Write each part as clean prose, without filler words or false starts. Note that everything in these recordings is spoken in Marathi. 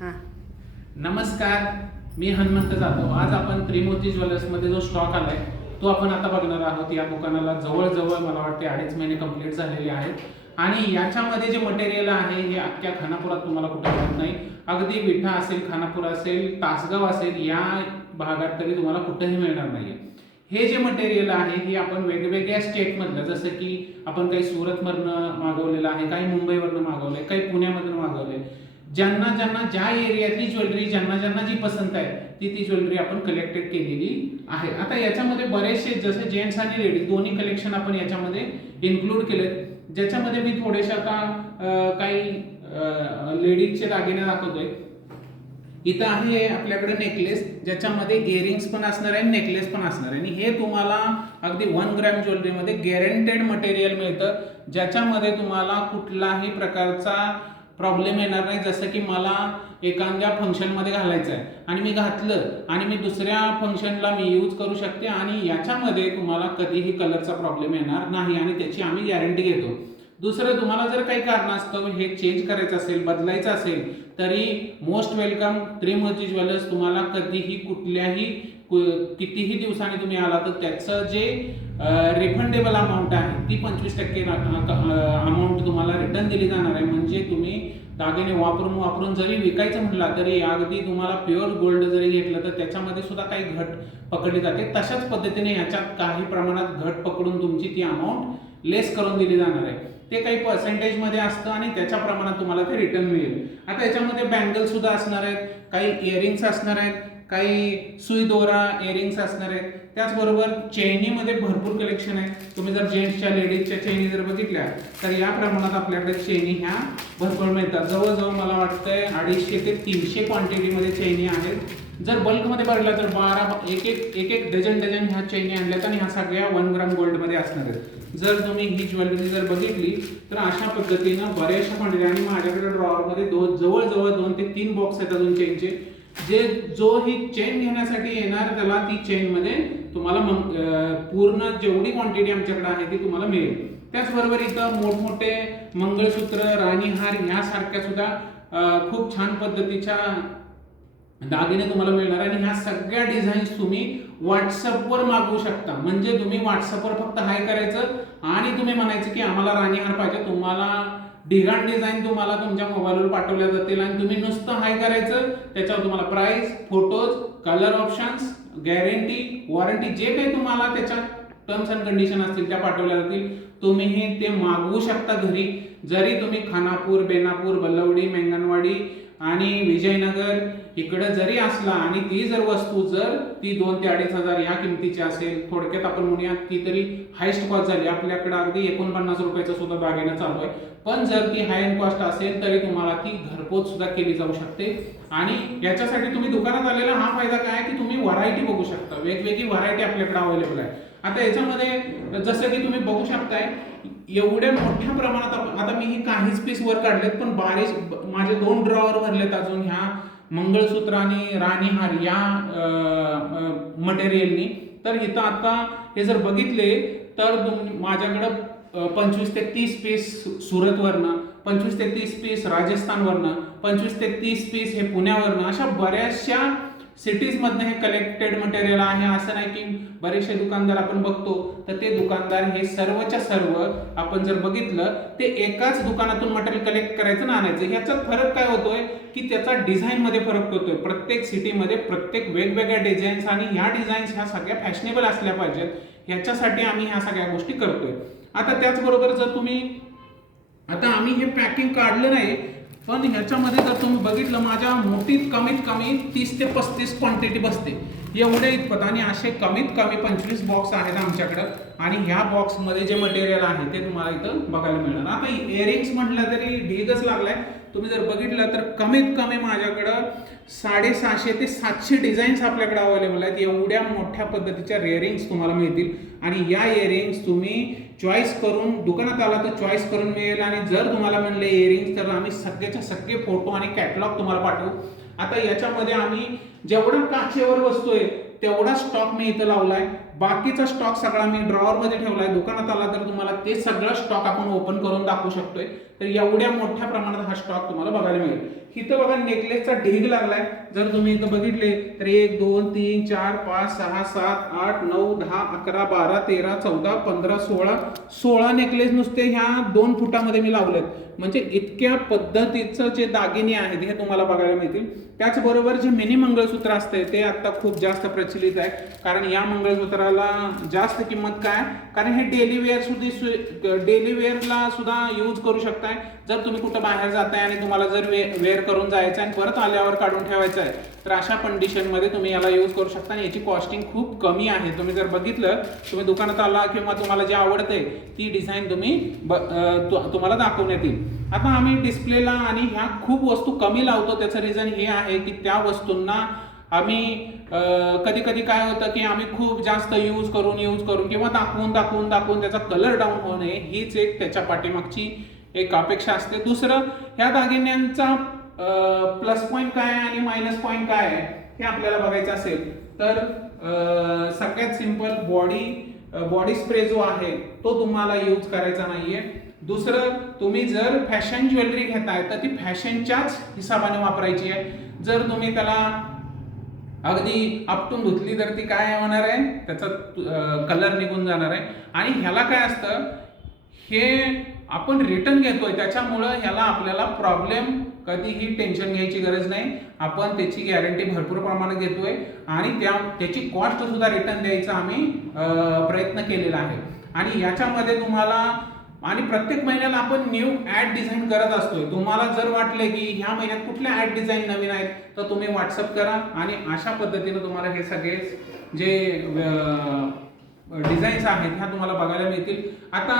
हां. नमस्कार, मी हनुमंत जाधव. आज आपण त्रिमूर्ती ज्वेलर्समध्ये जो स्टॉक आलाय तो आपण आता बघणार आहोत. या दुकानाला जवळजवळ मला वाटते 2.5 महिने कंप्लीट झालेले आहेत आणि याच्यामध्ये जे मटेरियल आहे हे अख्ख्या खानापुरात तुम्हाला कुठे मिळत नाही. अगदी विठा असेल, खानापूर असेल, तासगाव असेल, या भागात तरी तुम्हाला कुठेही मिळणार नाहीये. हे जे मटेरियल आहे हे आपण वेगवेगळ्या स्टेटमधलं, जसं की आपण काही सुरतमधनं मागवलेलं आहे, काही मुंबईवरनं मागवलंय, काही पुण्यामधून मागवलंय. ज्यांना ज्यांना ज्या एरियातली ज्वेलरी ज्यांना ज्यांना जी पसंत आहे ती ज्वेलरी आपण कलेक्टेड केलेली आहे. आता याच्यामध्ये बरेचसे जसे जेंट्स आणि लेडीज दोन्ही कलेक्शन आपण याच्यामध्ये इन्क्लूड केले, ज्याच्यामध्ये मी थोडेसे आता काही लेडीजचे दागिने दाखवतोय. इथं आहे आपल्याकडे नेकलेस, ज्याच्यामध्ये इयरिंग्स पण असणार आहे, नेकलेस पण असणार आहे आणि हे तुम्हाला अगदी 1 ग्रॅम ज्वेलरीमध्ये गॅरंटेड मटेरियल मिळतं, ज्याच्यामध्ये तुम्हाला कुठलाही प्रकारचा प्रॉब्लेम येणार नाही. जसं की मला एखाद्या फंक्शनमध्ये घालायचं आहे आणि मी घातलं आणि मी दुसऱ्या फंक्शनला मी यूज करू शकते आणि याच्यामध्ये तुम्हाला कधीही कलरचा प्रॉब्लेम येणार नाही आणि त्याची आम्ही गॅरंटी घेतो. दुसरं, तुम्हाला जर काही कारणास्तव हे चेंज करायचं असेल, बदलायचं असेल, तरी मोस्ट वेलकम. त्रिमूर्ती ज्वेलर्स तुम्हाला कधीही कुठल्याही कितीही दिवसांनी तुम्ही आला तर त्याचं जे रिफंडेबल अमाऊंट आहे ती 25% अमाऊंट तुम्हाला रिटर्न दिली जाणार आहे. म्हणजे तुम्ही दागिने वापरून जरी विकायचं म्हटला तरी अगदी तुम्हाला प्युअर गोल्ड जरी घेतलं तर त्याच्यामध्ये सुद्धा काही घट पकडली जाते. तशाच पद्धतीने याच्यात काही प्रमाणात घट पकडून तुमची ती अमाऊंट लेस करून दिली जाणार आहे. ते काही पर्सेंटेजमध्ये असतं आणि त्याच्या प्रमाणात तुम्हाला ते रिटर्न मिळेल. आता याच्यामध्ये बँगल सुद्धा असणार आहेत, काही इयरिंग्स असणार आहेत, काही सुई दोरा इयरिंग्स असणार आहेत. त्याचबरोबर चेनीमध्ये भरपूर कलेक्शन आहे. तुम्ही जर जेंट्सच्या लेडीजच्या चेनी जर बघितल्या तर या प्रमाणात आपल्याकडे चेनी ह्या भरपूर मिळतात. जवळजवळ मला वाटतंय 250 ते 300 क्वांटिटीमध्ये चेनी आहेत. जर बल्कमध्ये भरला तर 12 एक डझन ह्या चेनी आणल्यात आणि ह्या सगळ्या 1 ग्राम गोल्डमध्ये असणार आहेत. जर तुम्ही ही ज्वेलरी जर बघितली तर अशा पद्धतीनं बऱ्याचशा क्वांटिटी आणि माझ्याकडे ड्रॉवरमध्ये जवळजवळ 2 ते 3 बॉक्स आहेत अजून चेनचे. जो ही चेन घेण्यासाठी येणार त्याला ती चेनमध्ये तुम्हाला पूर्ण जेवढी क्वांटिटी आमच्याकडे आहे ती तुम्हाला मिळेल. त्याचबरोबर इथं मोठमोठे मंगळसूत्र, राणीहार यासारख्या सुद्धा खूप छान पद्धतीच्या दागिने तुम्हाला मिळणार आणि ह्या सगळ्या डिझाईन्स तुम्ही व्हॉट्सअपवर मागवू शकता. म्हणजे तुम्ही व्हॉट्सअपवर फक्त हाय करायचं आणि तुम्ही म्हणायचं की आम्हाला राणीहार पाहिजे. तुम्हाला ढिगाण डिझाईन तुम्हाला तुमच्या मोबाईलवर पाठवल्या जातील आणि तुम्ही नुसतं हाय करायचं. त्याच्यावर तुम्हाला price, photos, colour options, guarantee, warranty जे काही तुम्हाला त्याच्या टर्म्स अँड कंडिशन असतील त्या पाठवल्या जातील. तुम्ही ते मागवू शकता घरी. जरी तुम्ही खानापूर, बेनापूर, बल्लवडी, मेंगणवाडी आणि विजयनगर इकडे जरी असला आणि ती जर वस्तू जर ती 2 ते 2.5 हजार या किमतीची असेल, थोडक्यात आपण म्हणूया ती तरी हायस्ट कॉस्ट झाली. आपल्याकडे अगदी 49 रुपयाचा सुद्धा दागिना चालू आहे. पण जर ती हाय एंड कॉस्ट असेल तरी तुम्हाला ती घरपोच सुद्धा केली जाऊ शकते. आणि याच्यासाठी तुम्ही दुकानात आलेला हा फायदा काय आहे की तुम्ही व्हरायटी बघू शकता. वेगवेगळी व्हरायटी आपल्याकडे अवेलेबल आहे. आता याच्यामध्ये जसं की तुम्ही बघू शकताय एवढ्या मोठ्या प्रमाणात आता मी ही काहीच पीस वर काढलेत, पण माझे 2 ड्रॉवर भरलेत अजून ह्या मंगळसूत्र आणि राणीहार या मटेरियलनी. तर इथं आता हे जर बघितले तर माझ्याकडं 25 ते 30 पीस सुरतवरनं, 25 ते 30 पीस राजस्थानवरनं, 25 ते 30 पीस हे पुण्यावरनं, अशा बऱ्याचशा सिटीजमधनं हे कलेक्टेड मटेरियल आहे. असं नाही की बरेचसे दुकानदार आपण बघतो तर ते दुकानदार हे सर्वच्या सर्व आपण जर बघितलं ते एकाच दुकानातून मटेरियल कलेक्ट करायचं ना आणायचं. ह्याच्यात फरक काय होतोय की त्याचा डिझाईन मध्ये फरक होतोय. प्रत्येक सिटीमध्ये प्रत्येक वेगवेगळ्या डिझाईन्स आणि ह्या डिझाईन्स ह्या सगळ्या फॅशनेबल असल्या पाहिजेत. ह्याच्यासाठी आम्ही ह्या सगळ्या गोष्टी करतोय. आता त्याचबरोबर जर तुम्ही आता आम्ही हे पॅकिंग काढलं नाही, पण ह्याच्यामध्ये जर तुम्ही बघितलं माझ्या मोठीत कमीत कमी 30 ते 35 क्वांटिटी बसते एवढे इतपत. आणि असे कमीत कमी 25 बॉक्स आहेत आमच्याकडं आणि ह्या बॉक्समध्ये जे मटेरियल आहे ते तुम्हाला इथं बघायला मिळणार. आता इयरिंग्स म्हटलं तरी ढीगच लागलाय. तुम्ही जर बघितलं तर कमीत कमी माझ्याकडं 650 ते 700 डिझाईन्स आपल्याकडे अवेलेबल आहेत. एवढ्या मोठ्या पद्धतीच्या इयरिंग्स तुम्हाला मिळतील आणि या इयरिंग्स तुम्ही चॉईस करून दुकानात आला तर चॉईस करून मिळेल. आणि जर तुम्हाला म्हणले इयरिंग्स तर आम्ही सगळ्याच्या सगळे फोटो आणि कॅटलॉग तुम्हाला पाठवू. आता याच्यामध्ये आम्ही जेवढा काचेवर वस्तू आहे तेवढा स्टॉक मी इथं लावलाय. बाकीचा स्टॉक सगळा मी ड्रॉवरमध्ये ठेवलाय. दुकानात आला तर तुम्हाला ते सगळं स्टॉक आपण ओपन करून दाखवू शकतोय. तर एवढ्या मोठ्या प्रमाणात हा स्टॉक तुम्हाला बघायला मिळेल. इथं बघा नेकलेसचा ढीग लागलाय. जर तुम्ही इथं बघितले तर 1 2 3 4 5 6 7 8 9 10 11 12 13 14 15 16 नेकलेस नुसते ह्या 2 फुटामध्ये मी लावलेत. म्हणजे इतक्या पद्धतीचं जे दागिने आहेत हे तुम्हाला बघायला मिळतील. त्याचबरोबर जे मिनी मंगळसूत्र असते ते आता खूप जास्त प्रचलित आहे. कारण या मंगळसूत्राला जास्त किंमत काय, कारण हे डेली वेअरला सुद्धा यूज करू शकताय. जर तुम्ही कुठं बाहेर जाताय आणि तुम्हाला जर वेअर करून जायचं आहे आणि परत आल्यावर काढून ठेवायचं आहे तर अशा कंडिशनमध्ये तुम्ही याला यूज करू शकता. आणि याची कॉस्टिंग खूप कमी आहे. तुम्ही जर बघितलं, तुम्ही दुकानात आला किंवा तुम्हाला जे आवडते ती डिझाईन तुम्हाला दाखवण्यात येईल. आता आम्ही डिस्प्लेला आणि ह्या खूप वस्तू कमी लावतो. त्याचं रिझन हे आहे की त्या वस्तूंना आम्ही कधी कधी काय होतं की आम्ही खूप जास्त यूज करून किंवा दाखवून त्याचा कलर डाऊन होणे हीच एक त्याच्या पाठीमागची एक अपेक्षा असते. दुसरं, ह्या दागिन्यांचा प्लस पॉईंट काय आहे आणि मायनस पॉईंट काय आहे हे आपल्याला बघायचं असेल तर सगळ्यात सिंपल, बॉडी स्प्रे जो आहे तो तुम्हाला यूज करायचा नाहीये. दुसरं, तुम्ही जर फॅशन ज्वेलरी घेताय तर ती फॅशनच्याच हिसाबाने वापरायची आहे. जर तुम्ही त्याला अगदी आपटून धुतली तर ती काय होणार आहे, त्याचा कलर निघून जाणार आहे. आणि ह्याला काय असतं, हे आपण रिटर्न घेतोय त्याच्यामुळं ह्याला आपल्याला प्रॉब्लेम कधीही टेन्शन घ्यायची गरज नाही. आपण त्याची गॅरंटी भरपूर प्रमाणात घेतोय आणि त्याची कॉस्ट सुद्धा रिटर्न द्यायचा आम्ही प्रयत्न केलेला आहे. आणि याच्यामध्ये तुम्हाला आणि प्रत्येक महिन्याला आपण न्यू ॲड डिझाईन करत असतोय. तुम्हाला जर वाटले की ह्या महिन्यात कुठल्या ॲड डिझाईन नवीन आहेत तर तुम्ही व्हॉट्सअप करा आणि अशा पद्धतीने तुम्हाला हे सगळे जे डिझाईन्स आहेत ह्या तुम्हाला बघायला मिळतील. आता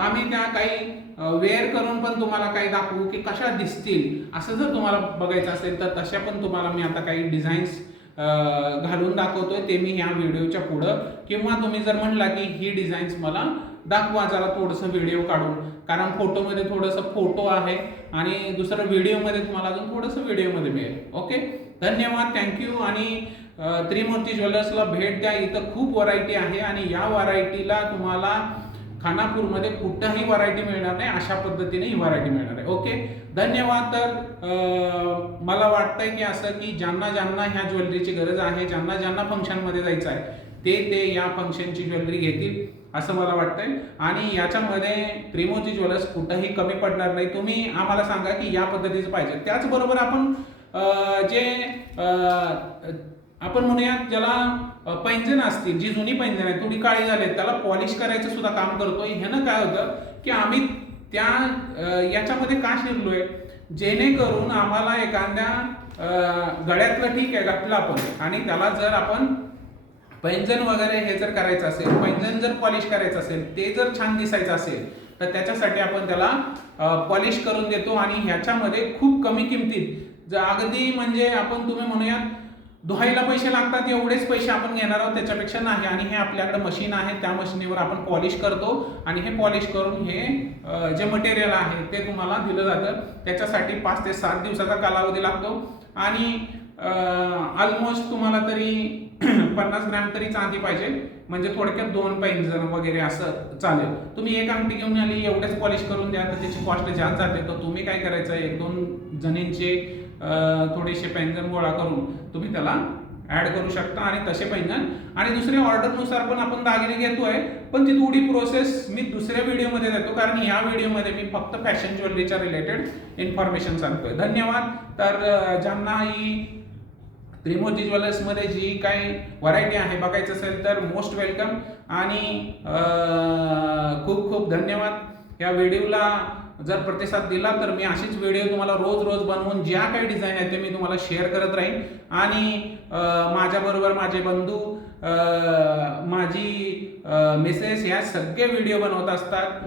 आम्ही त्या काही वेअर करून पण तुम्हाला काही दाखवू की कशा दिसतील असं जर तुम्हाला बघायचं असेल तर तशा पण तुम्हाला मी आता काही डिझाईन्स घालून दाखवतोय. ते मी ह्या व्हिडिओच्या पुढं, किंवा तुम्ही जर म्हणला की ही डिझाईन्स मला दाखवा जरा थोडंसं व्हिडिओ काढून, कारण फोटोमध्ये थोडंसं फोटो आहे आणि दुसरं व्हिडिओमध्ये तुम्हाला अजून थोडंसं व्हिडिओमध्ये मिळेल. ओके, धन्यवाद, थँक्यू. आणि त्रिमूर्ती ज्वेलर्सला भेट द्या. इथं खूप व्हरायटी आहे आणि या व्हरायटीला तुम्हाला खानापूरमध्ये कुठंही व्हरायटी मिळणार नाही, अशा पद्धतीने ही व्हरायटी मिळणार आहे. ओके, धन्यवाद. तर मला वाटतंय की असं की ज्यांना ह्या ज्वेलरीची गरज आहे, ज्यांना फंक्शनमध्ये जायचं आहे ते या फंक्शनची ज्वेलरी घेतील असं मला वाटतंय. आणि याच्यामध्ये त्रिमूर्ती ज्वेलर्स कुठंही कमी पडणार नाही. तुम्ही आम्हाला सांगा की या पद्धतीचं पाहिजे. त्याचबरोबर आपण आपण म्हणूयात ज्याला पैंजण असतील, जी जुनी पैंजण आहे थोडी काळी झाली, त्याला पॉलिश करायचं सुद्धा काम करतोय. ह्यानं काय होतं की आम्ही याच्यामध्ये का शिरलोय, जेणेकरून आम्हाला एखाद्या गळ्यातलं ठीक आहे घातलं आपण आणि त्याला जर आपण पैंजण वगैरे हे जर करायचं असेल, पैंजण जर पॉलिश करायचं असेल, ते जर छान दिसायचं असेल तर त्याच्यासाठी आपण त्याला पॉलिश करून देतो. आणि ह्याच्यामध्ये खूप कमी किमतीत, अगदी म्हणजे तुम्ही म्हणूयात धुवायला पैसे लागतात एवढेच पैसे आपण घेणार आहोत, त्याच्यापेक्षा नाही. आणि हे आपल्याकडे मशीन आहे, त्या मशीनीवर आपण पॉलिश करतो आणि हे पॉलिश करून हे जे मटेरियल आहे ते तुम्हाला दिलं जातं. त्याच्यासाठी 5 ते 7 दिवसाचा कालावधी लागतो. आणि ऑलमोस्ट तुम्हाला तरी 50 ग्रॅम तरी चांदी पाहिजे, म्हणजे थोडक्यात 2 पैंजण वगैरे असं चालेल. तुम्ही एक अंगठी घेऊन आली, एवढेच पॉलिश करून द्या तर त्याची कॉस्ट जास्त जाते. तर तुम्ही काय करायचं, 1-2 जणींचे थोडेसे पैंजण गोळा करून तुम्ही त्याला ऍड करू शकता आणि तसे पैंजण. आणि दुसऱ्या ऑर्डरनुसार पण आपण दागिने घेतोय, पण ती थोडी प्रोसेस मी दुसऱ्या व्हिडिओमध्ये देतो, कारण ह्या व्हिडिओमध्ये मी फक्त फॅशन ज्वेलरीच्या रिलेटेड इन्फॉर्मेशन सांगतोय. धन्यवाद. तर ज्यांना ही त्रिमूर्ती ज्वेलर्समध्ये जी काही व्हरायटी आहे बघायचं असेल तर मोस्ट वेलकम. आणि खूप खूप धन्यवाद. या व्हिडिओला जर प्रतिसाद दिला तर मी अशीच व्हिडिओ तुम्हाला रोज बनवून ज्या काही डिझाईन आहेत ते मी तुम्हाला शेअर करत राहीन. आणि माझ्याबरोबर माझे बंधू, माझी मिसेस ह्या सगळे व्हिडिओ बनवत असतात.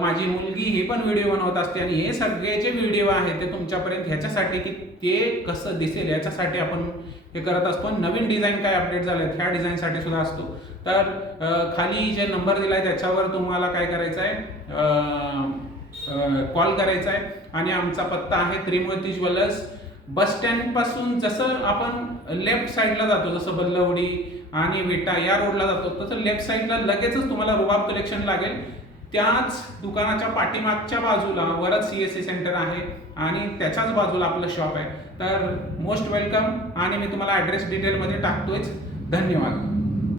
माझी मुलगी ही पण व्हिडिओ बनवत असते. आणि हे सगळे जे व्हिडिओ आहेत ते तुमच्यापर्यंत ह्याच्यासाठी की ते कसं दिसेल याच्यासाठी आपण हे करत असतो. नवीन डिझाईन काय अपडेट झाले ह्या डिझाईनसाठी सुद्धा असतो. तर खाली जे नंबर दिलाय त्याच्यावर तुम्हाला काय करायचं आहे, कॉल करायचा आहे. आणि आमचा पत्ता आहे त्रिमूर्ती ज्वेलर्स, बस स्टँड पासून जसं आपण लेफ्ट साईडला जातो, जसं बल्लवडी आणि विटा या रोडला जातो, तसं लेफ्ट साईडला लगेचच तुम्हाला रुबाब कलेक्शन लागेल. त्याच दुकानाच्या पाठीमागच्या बाजूला वरच CSC सेंटर आहे आणि त्याच्याच बाजूला आपलं शॉप आहे. तर मोस्ट वेलकम आणि मी तुम्हाला ॲड्रेस डिटेलमध्ये टाकतोयच. धन्यवाद.